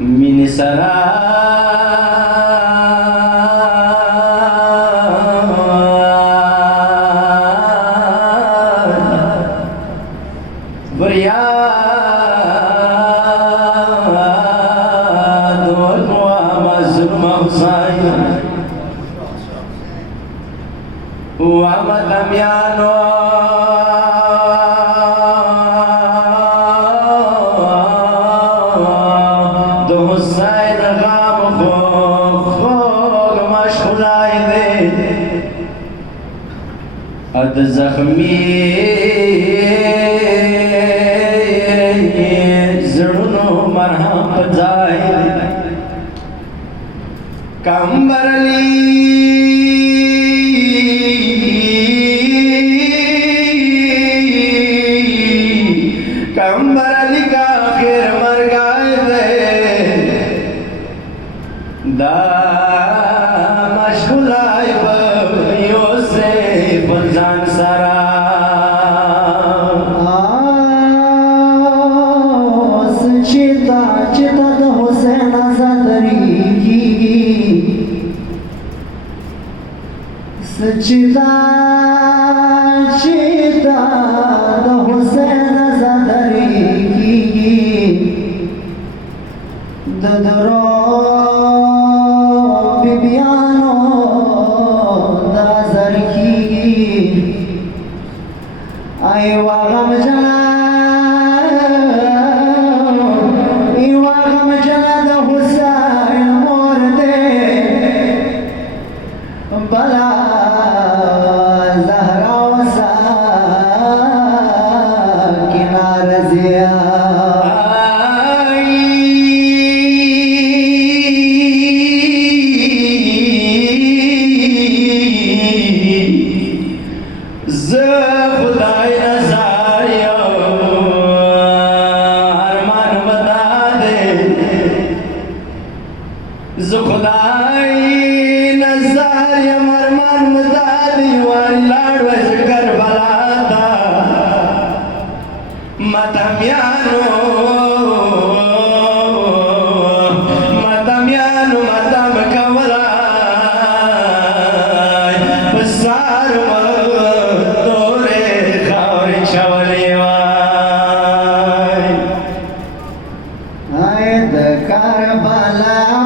مين سرا برياد ومظلوم حسين ومدام يانو اد زخمی زړونو مرهم پځای کمبرلی کا خیر مرګای دے دا مشغولای یو سے پنځان سرا سچتا چتا د حسین آزادری سچتا چتا د حسین آزادری د درو بیبیانو دا زرکی ای واغم جنا د حسین مور دے بلا زهرا و ساکنا رضیا خدای نظر یم ارمان مدادی ولاړ وز کربلا دا مدامیانو مدام کولای بسار تورې خاورې شولې وای د کربلا